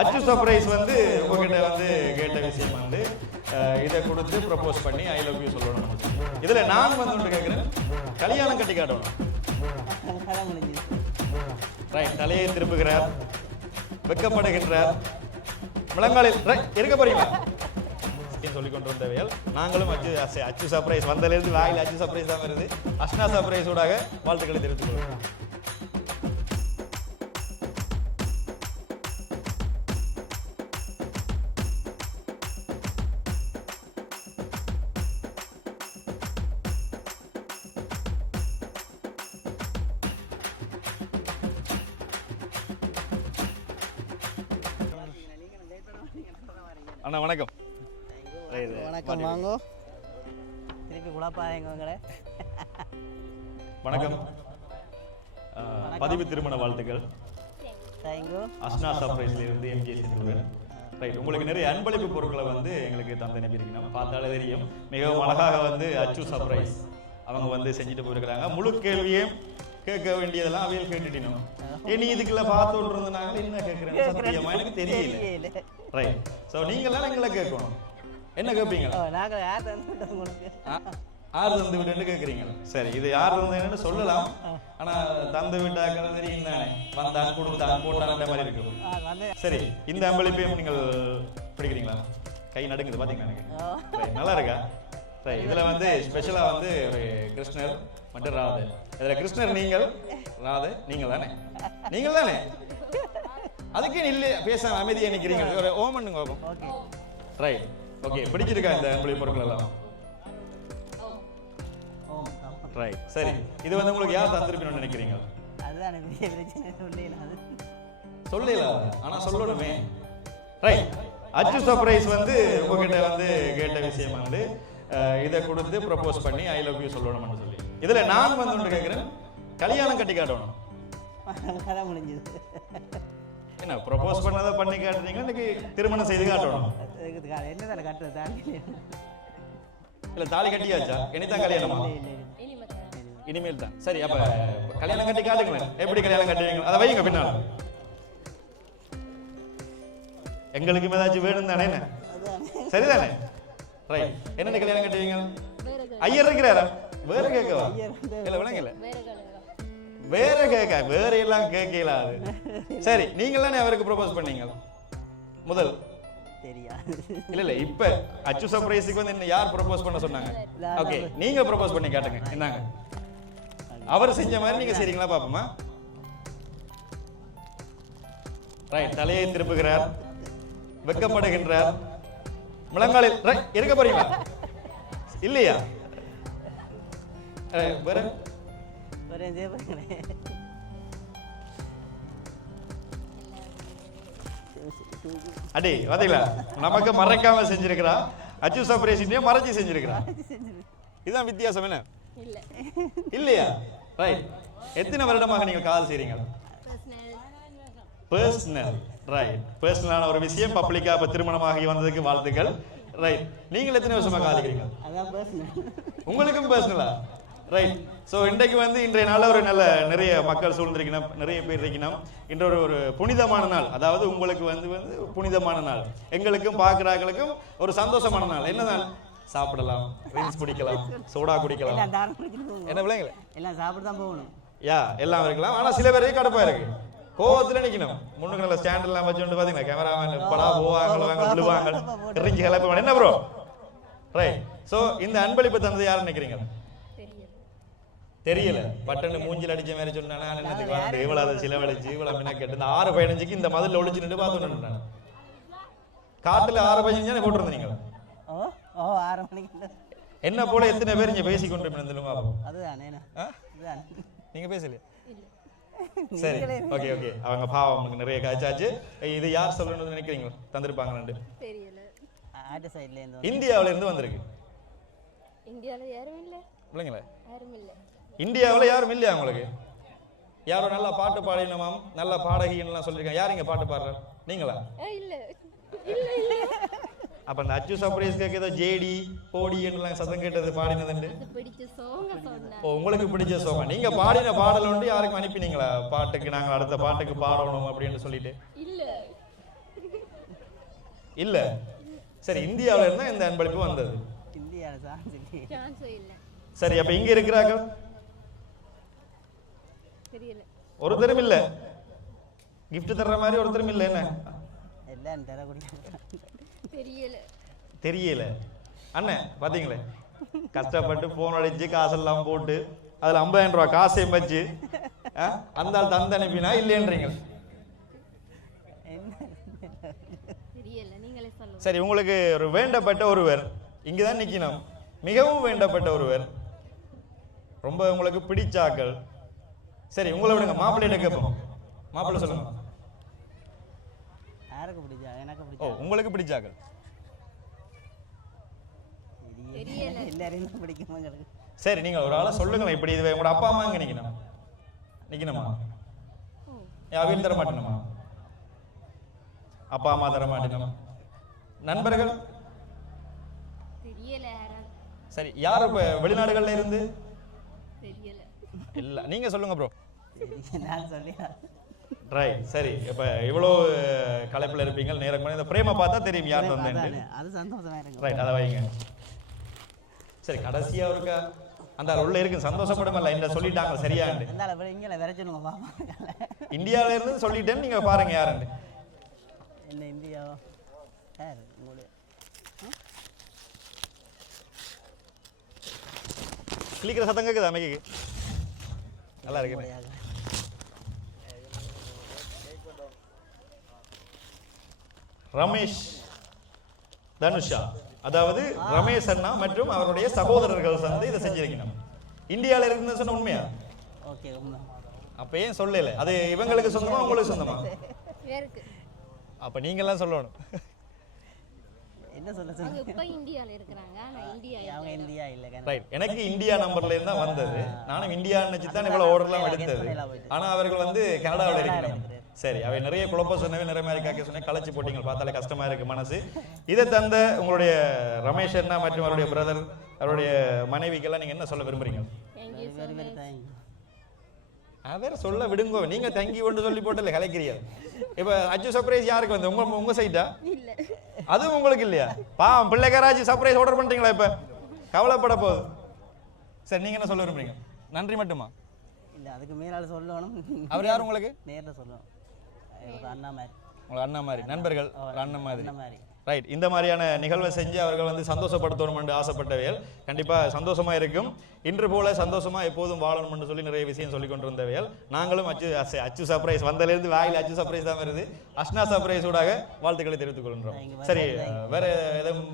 அச்சு சர்ப்ரைஸ் வந்து உங்ககிட்ட வந்து கேட்ட விஷயம் வந்து இதை கொடுத்து ப்ரப்போஸ் பண்ணி ஐ லவ் யூ சொல்லணும். இதுல நான் வந்து ஒன்று கேட்கிறேன், கல்யாணம் கட்டி காட்டணும். ரைட், தலையை திருப்புகிறார், வெக்கப்படுகின்றார், முழங்காலில் இருக்க போறீங்களா சொல்லி கொண்டு வந்தவையால் நாங்களும் அச்சு சர்ப்ரைஸ் வந்ததிலிருந்து வாயில் அச்சு சர்ப்ரைஸ் தான் வருது. அஷ்னா சர்ப்ரைஸ் ஊடாக வாழ்த்துக்களை தெரிவித்துக் கொள்வோம். அண்ணா வணக்கம். வணக்கம், வாங்கோ. திருப்பி குழப்பாங்க உங்களை. வணக்கம். பதிவு திருமண வாழ்த்துக்கள். அஷ்னா சர்ப்ரைஸ்ல இருந்து எம்ஜே சென்றுவேன். ரைட், உங்களுக்கு நிறைய அன்பளிப்பு பொருட்களை வந்து எங்களுக்கு தந்து அனுப்பியிருக்கணும். பார்த்தாலே தெரியும், மிகவும் அழகாக வந்து அச்சு சர்ப்ரைஸ் அவங்க வந்து செஞ்சுட்டு போயிருக்கிறாங்க. முழு கேள்வியும் கேட்க வேண்டியதெல்லாம் அவையில் கேட்டுட்டோம். இனி இதுக்குள்ள பார்த்து இருந்தனால என்ன கேட்கிறேன் சத்தியமா எனக்கு தெரியல. ரைட், சோ நீங்களாம் எங்களை கேட்கணும். என்ன கேட்பீங்க? யார் தந்து விட்டு கேட்குறீங்க. சரி, இது யார் தந்தேன்னு சொல்லலாம். ஆனா தந்து விட்டாக்கள் தெரியும் தானே, வந்தான் கொடுத்தான் போட்டான் மாதிரி இருக்கு. சரி, இந்த அன்பளிப்பையும் நீங்கள் பிடிக்கிறீங்களா? கை நடுங்குது பாத்தீங்களா எனக்கு. நல்லா இருக்கா? ரைட், இதுல வந்து ஸ்பெஷலா வந்து ஒரு கிருஷ்ணர் மற்றும் ராதை. இதுல கிருஷ்ணர் நீங்கள், ராதை நீங்கள் தானே, நீங்கள் தானே. அதுக்கே இல்ல பேசாம அமைதியா நிக்கிறீங்க. ஒரு ஓமன்னுங்க ஓபம். Okay right, okay. பிடிச்சிருக்கா இந்த அன்பளிப்பு பொருட்கள் எல்லாம்? ரைட், சரி. இது வந்து உங்களுக்கு யார் தந்திருக்கணும்னு நினைக்கிறீங்க? அதுதான் பெரிய பிரச்சனை. சொல்லலாம், ஆனா சொல்லணுமே. ரைட், அச்சு சர்ப்ரைஸ் வந்து உங்ககிட்ட வந்து கேட்ட விஷயம் வந்து இதை கொடுத்து ப்ரப்போஸ் பண்ணி ஐ லவ் யூ சொல்லணும்னு சொல்லி. இதுல நான் வந்து ஒன்று கேட்கிறேன், கல்யாணம் கட்டி காட்டணும். என்ன ப்ரப்போஸ் பண்ணதை பண்ணி காட்டுறீங்க, இன்னைக்கு திருமணம் செய்து காட்டணும். என்ன கட்டுறது? இல்ல தாலி கட்டியாச்சா? இனிதான் கல்யாணமா? இனிமேல் தான். சரி, அப்ப கல்யாணம் கட்டி காட்டுங்களேன். எப்படி கல்யாணம் கட்டுவீங்க அதை வைங்க பின்னால. எங்களுக்கு ஏதாச்சும் வேணும் தானே? என்ன சரிதானே? ரைட், என்ன கல்யாணம் கட்டுவீங்க? ஐயர் இருக்கிறாரா? வேற கேட்கவா? இல்ல விளங்கல, வேற கேட்க, வேற எல்லாம் கேட்கலாது. சரி, நீங்க தானே அவருக்கு ப்ரப்போஸ் பண்ணீங்க முதல்? இல்ல இல்ல, இப்ப அச்சு சர்ப்ரைஸுக்கு வந்து என்ன யார் ப்ரப்போஸ் பண்ண சொன்னாங்க? ஓகே, நீங்க ப்ரப்போஸ் பண்ணி காட்டுங்க. என்னங்க அவர் செஞ்ச மாதிரி நீங்க செய்றீங்களா பாப்போமா? ரைட், தலையை திருப்புகிறார், வெக்கப்படுகின்றார், முழங்காலில் இருக்க போறீங்களா? இல்லையா? வேற அடி பாத்தீங்களா, நமக்கு மறைக்காம செஞ்சிருக்கிறா. அச்சு சர்ப்ரைஸையே மறைச்சி செஞ்சிருக்கிறா. இதுதான் வித்தியாசம். என்ன இல்லையா? ரைட், எத்தனை வருடமாக நீங்க காதல் செய்றீங்க? பர்சனல். ரைட், பர்சனலான ஒரு விஷயம் பப்ளிக்கா இப்ப திருமணமாகி வந்ததுக்கு வாழ்த்துக்கள். ரைட், நீங்கள் எத்தனை வருஷமா காதலிக்கிறீங்க? உங்களுக்கும் பர்சனலா? ரைட், ஸோ இன்றைக்கு வந்து இன்றைய நாள் ஒரு நல்ல நிறைய மக்கள் சூழ்ந்திருக்கணும், நிறைய பேர் இருக்கணும். இன்று ஒரு புனிதமான நாள், அதாவது உங்களுக்கு வந்து புனிதமான நாள், எங்களுக்கும் பார்க்குறாங்களுக்கும் ஒரு சந்தோஷமான நாள். என்ன நாள்? சாப்பிடலாம், ட்ரிங்க்ஸ் குடிக்கலாம், சோடா குடிக்கலாம். என்ன பிள்ளைங்களே, எல்லாம் சாப்பிட்டு தான் போகணும். யா, எல்லாம் இருக்கலாம். ஆனால் சில பேருக்கு கடுப்பா இருக்கு, கோவத்துல நிக்கணும். முன்னுக்கு நல்ல ஸ்டாண்ட் எல்லாம் வச்சுட்டு பாத்தீங்கன்னா கேமராமேன் படா போவாங்க விழுவாங்க, இறங்கி கிளப்ப. என்ன ப்ரோ? ரைட், ஸோ இந்த அன்பளிப்பு தந்தது யாருன்னு நினைக்கிறீங்க? தெரியல, பட்டன்னு மூஞ்சில் அடிச்ச மாதிரி சொன்னா என்னத்துக்கு வந்து இவ்வளவு அதை சிலவழிச்சு இவ்வளவு மின்னா கேட்டு இந்த 6-15க்கு இந்த மதில் ஒழிச்சு நின்று பார்த்து காட்டுல 6-15 போட்டுருந்தீங்க. என்ன போல எத்தனை பேர் இங்க பேசி கொண்டு நீங்க பேசலையா? சரி, ஓகே ஓகே. அவங்க பாவம் உங்களுக்கு நிறைய காய்ச்சாச்சு. இது யார் சொல்லணும்னு நினைக்கிறீங்க தந்திருப்பாங்க? இந்தியாவில இருந்து வந்திருக்கு. இல்லைங்களா? இந்தியாவில் யாரும் இல்லையா உங்களுக்கு? யாரும் நல்லா பாட்டு பாடினமாம், நல்ல பாடகின்லாம் சொல்லியிருக்காங்க. யார் இங்க பாட்டு பாடுற? நீங்களா? அப்ப அந்த அச்சு சர்ப்ரைஸ் கேட்க ஏதோ ஜேடி போடி எல்லாம் சத்தம் கேட்டது பாடினதுண்டு. உங்களுக்கு பிடிச்ச சோங்க நீங்க பாடின பாடல் ஒன்று யாருக்கும் அனுப்பினீங்களா? பாட்டுக்கு நாங்க அடுத்த பாட்டுக்கு பாடணும் அப்படின்னு சொல்லிட்டு? இல்ல சரி இந்தியாவில இருந்தா இந்த அன்பளிப்பு வந்தது இந்தியாவில் சான்ஸ் இல்லை. சரி அப்ப இங்க இருக்கிறாங்க தெரியல. ஒருத்தரும் இல்ல gift தர்ற மாதிரி ஒருத்தரும் இல்ல என்ன எல்லாம் தரக்கூடிய தெரியல. தெரியல அண்ணே பாத்தீங்களே கஷ்டப்பட்டு போன் அடிச்சு காசெல்லாம் போட்டு அதுல 50,000 ரூபாய் காசையும் வச்சு அந்த ஆள் தந்து அனுப்பினா இல்லைன்றீங்க. தெரியல, நீங்களே சொல்லுங்க. சரி உங்களுக்கு ஒரு வேண்டப்பட்ட ஒருவர் இங்கதான் நிக்கணும், மிகவும் வேண்டப்பட்ட ஒருவர், ரொம்ப உங்களுக்கு பிடிச்சாக்கள். சரி உங்களை விடுங்க, மாப்பிள்ளையிட்ட கேட்போம். மாப்பிள்ளை சொல்லுங்க. யாருக்கு பிடிச்சா? எனக்கு ஓ பிடிச்சா. உங்களுக்கு பிடிச்சாக்கள். தெரியல. எல்லாரையும் தான் பிடிக்கும் உங்களுக்கு. சரி நீங்க ஒரு ஆளை சொல்லுங்களேன், இப்படி இது உங்களோட அப்பா அம்மா இங்க நிக்கணுமா? அவையில் தர மாட்டேனுமா? அப்பா அம்மா தர மாட்டேனும். நண்பர்கள் தெரியல. சரி யார் இப்ப வெளிநாடுகள்ல இருந்து? தெரியல. இல்ல நீங்க சொல்லுங்க ப்ரோ. நான் சொல்லி ரைட். சரி இப்ப இவ்வளோ கலைப்புல இருப்பீங்க, நேரம் கூட இந்த பிரேம பார்த்தா தெரியும் யார் வந்தேன்னு. அது சந்தோஷமா இருக்கு. ரைட் அதை வைங்க. சரி கடைசியா இருக்கா அந்த உள்ள இருக்கு, சந்தோஷப்படுமல்ல இந்த சொல்லிட்டாங்க சரியாண்டு. இருந்தாலும் இங்கே வேற சொல்லுங்க பாப்பா. இந்தியாவில இருந்து சொல்லிட்டேன்னு நீங்க பாருங்க யாருன்னு. என்ன இந்தியாவோ? யார் உங்களுக்கு? கிளிக்கிற சத்தம் கேக்குதா அமைக்கு? நல்லா இருக்கு. ரமேஷ் தனுஷா, அதாவது ரமேஷ் அண்ணா மற்றும் அவருடைய சகோதரர்கள் சேர்ந்து இதை செஞ்சிருக்கணும். இந்தியாவில இருந்து சொன்ன உண்மையா? ஓகே உண்மை. அப்ப ஏன் சொல்லல? அது இவங்களுக்கு சொந்தமா உங்களுக்கு சொந்தமா? வேருக்கு. அப்ப நீங்க எல்லாம் சொல்லணும். என்ன சொல்ல அவங்க சொல்லுங்க. இப்ப இந்தியால இருக்கறாங்க. நான் இந்தியா அவங்க இந்தியா இல்ல கணக்கு. ரைட். எனக்கு இந்தியா நம்பர்ல இருந்தா வந்தது. நானும் இந்தியா நினைச்சு தான் இவ்வளவு ஆர்டர்லாம் எடுத்தது. ஆனா அவர்கள் வந்து கனடாவில் இருக்கிறாங்க. சரி அவை நிறைய குழப்ப சொன்னவே நிறைய மாதிரி காக்க சொன்னேன், களைச்சு போட்டீங்க, பார்த்தாலே கஷ்டமா இருக்கு மனசு. இதை தந்த உங்களுடைய ரமேஷ் அண்ணா மற்றும் அவருடைய பிரதர் அவருடைய மனைவிக்கெல்லாம் நீங்க என்ன சொல்ல விரும்புறீங்க? Very very thank. வேற சொல்ல விடுங்க, நீங்க தங்கி கொண்டு சொல்லி போட்டல கலைக்கிறீங்க. இப்ப அச்சு சர்ப்ரைஸ் யாருக்கு வந்து உங்க சைட்டா? இல்ல. அதுவும் உங்களுக்கு இல்லையா? பாவம் பிள்ளைக்காராச்சு சர்ப்ரைஸ் ஆர்டர் பண்ணிட்டீங்களா? இப்ப கவலைப்பட போகுது. சரி நீங்க என்ன சொல்ல விரும்புறீங்க? நன்றி மட்டுமா? இல்ல அதுக்கு மேலால சொல்லணும். அவர் யார் உங்களுக்கு? நேர்ல சொல்லணும். ஒரு அண்ணா மாதிரி. உங்க அண்ணா மாதிரி, நண்பர்கள் அண்ணன் மாதிரி. அண்ணா மாதிரி. ரைட். இந்த மாதிரியான நிகழ்வை செஞ்சு அவர்கள் வந்து சந்தோஷப்படுத்தணும் என்று ஆசைப்பட்டவையல் கண்டிப்பா சந்தோஷமா இருக்கும். இன்று போல சந்தோஷமா எப்போதும் வாழணும் என்று சொல்லி நிறைய விஷயம் சொல்லி கொண்டிருந்தவையால் நாங்களும் அச்சு சர்ப்ரைஸ் வந்ததிலிருந்து வாயில் அச்சு சர்ப்ரைஸ் தான் வருது. அஷ்னா சர்ப்ரைஸ் ஊடாக வாழ்த்துக்களை தெரிவித்துக் கொள்கின்றோம். சரி வேற எதுவும்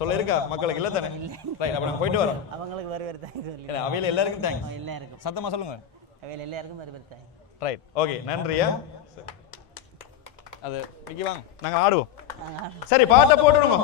சொல்ல இருக்கா மக்களுக்கு? இல்ல தானே? ரைட். அப்ப நம்ம போயிட்டு வரோம். அவங்களுக்கு வெரி வெரி தேங்க்ஸ் சொல்லி. அவையில எல்லாருக்கும் தேங்க்ஸ். எல்லாருக்கும் சத்தமா சொல்லுங்க. அவையில எல்லாருக்கும் very very thanks. Right. Okay நன்றியா. அது விக்கி வாங்க நாங்க ஆடுவோம். சரி பாட்டை போட்டுடுங்க.